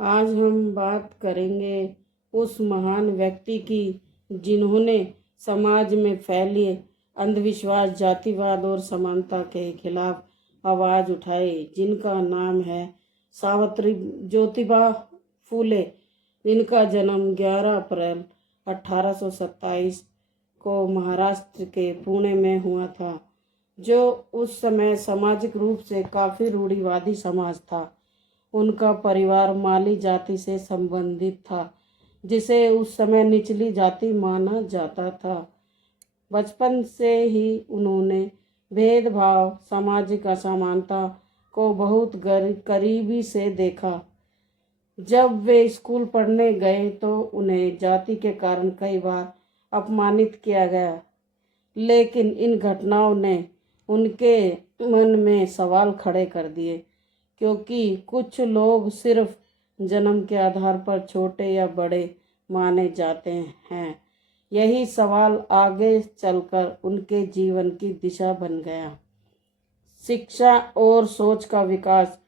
आज हम बात करेंगे उस महान व्यक्ति की जिन्होंने समाज में फैले अंधविश्वास, जातिवाद और समानता के खिलाफ आवाज़ उठाई, जिनका नाम है सावित्री ज्योतिबा फूले। इनका जन्म 11 अप्रैल 1827 को महाराष्ट्र के पुणे में हुआ था, जो उस समय सामाजिक रूप से काफ़ी रूढ़िवादी समाज था। उनका परिवार माली जाति से संबंधित था, जिसे उस समय निचली जाति माना जाता था। बचपन से ही उन्होंने भेदभाव, सामाजिक असमानता को बहुत करीबी से देखा। जब वे स्कूल पढ़ने गए तो उन्हें जाति के कारण कई बार अपमानित किया गया, लेकिन इन घटनाओं ने उनके मन में सवाल खड़े कर दिए, क्योंकि कुछ लोग सिर्फ जन्म के आधार पर छोटे या बड़े माने जाते हैं। यही सवाल आगे चलकर उनके जीवन की दिशा बन गया। शिक्षा और सोच का विकास।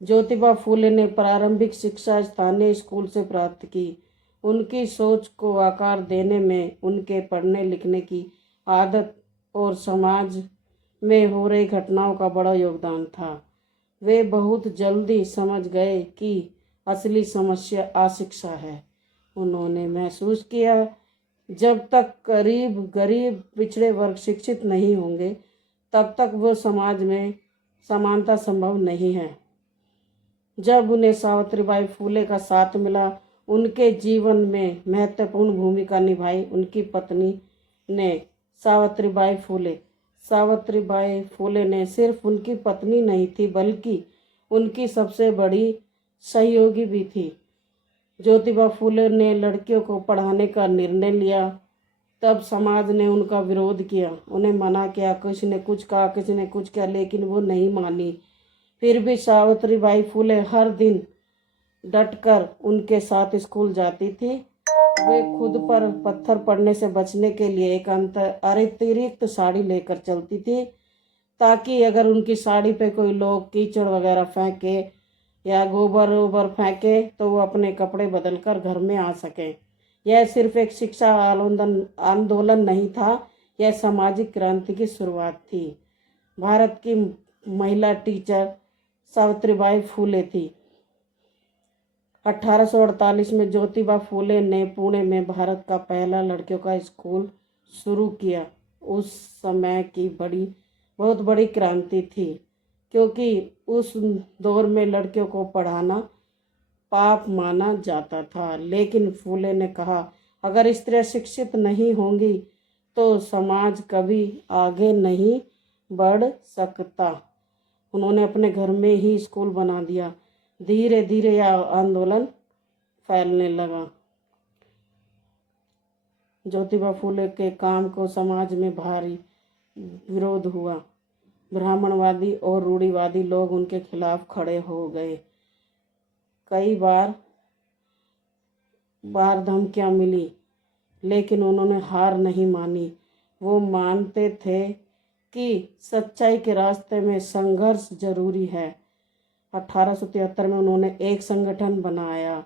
ज्योतिबा फूले ने प्रारंभिक शिक्षा स्थानीय स्कूल से प्राप्त की। उनकी सोच को आकार देने में उनके पढ़ने लिखने की आदत और समाज में हो रही घटनाओं का बड़ा योगदान था। वे बहुत जल्दी समझ गए कि असली समस्या अशिक्षा है। उन्होंने महसूस किया, जब तक गरीब पिछड़े वर्ग शिक्षित नहीं होंगे, तब तक वो समाज में समानता संभव नहीं है। जब उन्हें सावित्रीबाई फूले का साथ मिला, उनके जीवन में महत्वपूर्ण भूमिका निभाई उनकी पत्नी ने। सावित्रीबाई फूले ने सिर्फ उनकी पत्नी नहीं थी, बल्कि उनकी सबसे बड़ी सहयोगी भी थी। ज्योतिबा फूले ने लड़कियों को पढ़ाने का निर्णय लिया, तब समाज ने उनका विरोध किया, उन्हें मना किया, किसी ने कुछ कहा, किसी ने कुछ किया, लेकिन वो नहीं मानी। फिर भी सावित्रीबाई फूले हर दिन डटकर उनके साथ स्कूल जाती थी। वे खुद पर पत्थर पड़ने से बचने के लिए एक अतिरिक्त साड़ी लेकर चलती थी, ताकि अगर उनकी साड़ी पे कोई लोग कीचड़ वगैरह फेंके या गोबर वोबर फेंके तो वो अपने कपड़े बदलकर घर में आ सकें। यह सिर्फ एक शिक्षा आंदोलन नहीं था, यह सामाजिक क्रांति की शुरुआत थी। भारत की महिला टीचर सावित्रीबाई फूले थी। 1848 में ज्योतिबा फूले ने पुणे में भारत का पहला लड़कियों का स्कूल शुरू किया। उस समय की बहुत बड़ी क्रांति थी, क्योंकि उस दौर में लड़कियों को पढ़ाना पाप माना जाता था। लेकिन फूले ने कहा, अगर स्त्रियां शिक्षित नहीं होंगी तो समाज कभी आगे नहीं बढ़ सकता। उन्होंने अपने घर में ही स्कूल बना दिया। धीरे धीरे यह आंदोलन फैलने लगा। ज्योतिबा फूले के काम को समाज में भारी विरोध हुआ। ब्राह्मणवादी और रूढ़िवादी लोग उनके खिलाफ खड़े हो गए। कई बार धमकियां मिली, लेकिन उन्होंने हार नहीं मानी। वो मानते थे कि सच्चाई के रास्ते में संघर्ष जरूरी है। 1873 में उन्होंने एक संगठन बनाया